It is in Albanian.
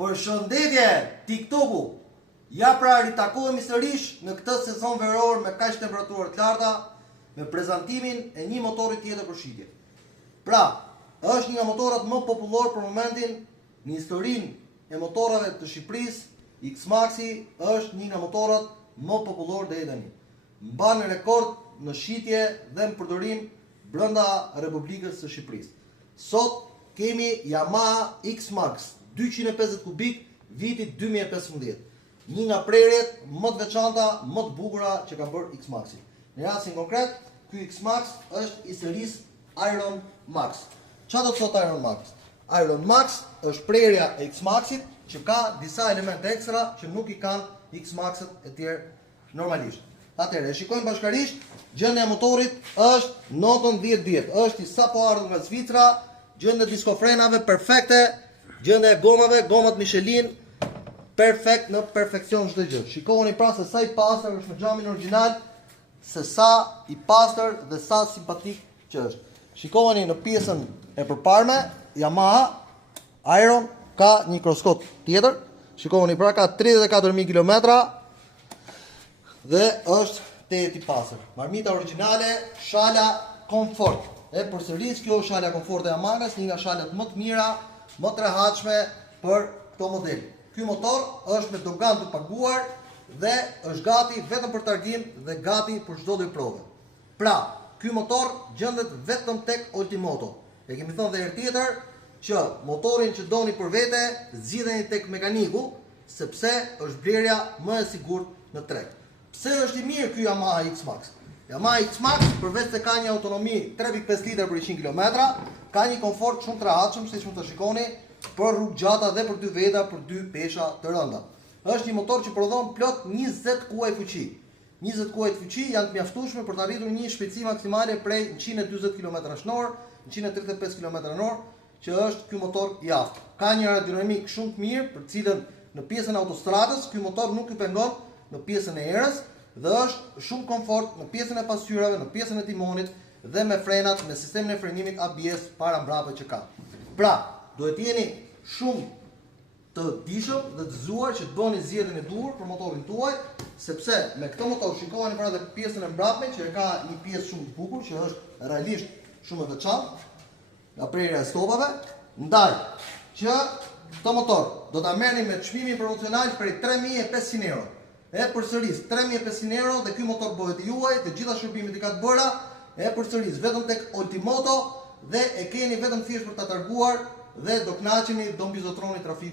Përshëndetje TikToku. Ja pra ritakohemi sërish në këtë sezon veror me kaq temperaturë të larta me prezantimin e një motori tjetër për shitje. Pra, është një nga motorat më popullor për momentin në historinë e motorave të Shqipërisë. X-Maxi është një nga motorat më popullor deri tani. Mban rekord në shitje dhe në përdorim brenda Republikës së Shqipërisë. Sot kemi Yamaha X-Max 250 kubik vitit 2015. Një nga prerjet më të veçanta, më të bukura që ka bërë X-Maxi. Në rastin konkret, ky X-Max është i serisë Iron Max. Çfarë do të thotë Iron Max? Iron Max është prerja e X-Maxit që ka disa elemente ekstra që nuk i kanë X-Maxet e tjerë normalisht. Atëherë, shikojmë bashkarisht, gjendja e motorit është notën 10-10. Është i sapo ardhur nga Zvicra, gjendja e diskofrenave perfekte, gjendja e gomave, gomat Michelin, perfekt në perfekcion çdo gjë. Shikoni pra se sa i pastër është me xhamin origjinal, se sa i pastër dhe sa simpatik që është. Shikoni në pjesën e përparme, Yamaha Iron ka një kroskop tjetër. Shikoni pra ka 34.000 km dhe është tetë i pastër. Marmita origjinale, shala komfort. E përsëris kjo është shala komfort e Yamahas, një nga shalet më të mira, më të rehatshme për këto model. Ky motor është me dogan të paguar dhe është gati vetëm për targim dhe gati për çdo lloj prove. Pra, ky motor gjendet vetëm tek Ultimoto. E kemi thënë edhe herë tjetër që motorin që doni për vete, zgjidheni tek mekaniku, sepse është blerja më e sigurt në treg. Pse është i mirë ky Yamaha X-Max? Yamaha X-Max përveç se ka një autonomi 3.5 litër për 100 km, ka një komfort shumë të rehatshëm, siç mund të shikoni, për rrugë gjata dhe për 2 veta, për 2 pesha të rënda. Është një motor që prodhon plot 20 kuaj fuqi. 20 kuaj fuqi janë të mjaftueshme për të arritur një shpejtësi maksimale prej 140 km/h, 135 km/h, që është ky motor i aftë. Ka një aerodinamik shumë të mirë, për cilën në pjesën e autostradës ky motor nuk i pengon në pjesën e erës dhe është shumë komfort në pjesën e pasqyrave, në pjesën e timonit dhe me frenat, me sistemin e frenimit ABS para mbrapa që ka. Pra, duhet jeni shumë të dishëm dhe të zgjuar që të bëni zgjedhjen e duhur për motorin tuaj, sepse me këtë motor shikoni pra edhe pjesën e mbrapme që ka një pjesë shumë të bukur që është realisht shumë e veçantë, nga prerja e stopave, ndaj që këtë motor do ta merrni me çmimin promocional prej 3.500 euro. E përsëris 3.500 euro dhe ky motor bëhet i juaj, të gjitha shërbimet i ka të bëra, e përsëris vetëm tek Ultimoto dhe e keni vetëm thjesht për ta targuar dhe do kënaqeni, do mbizotroni trafiku.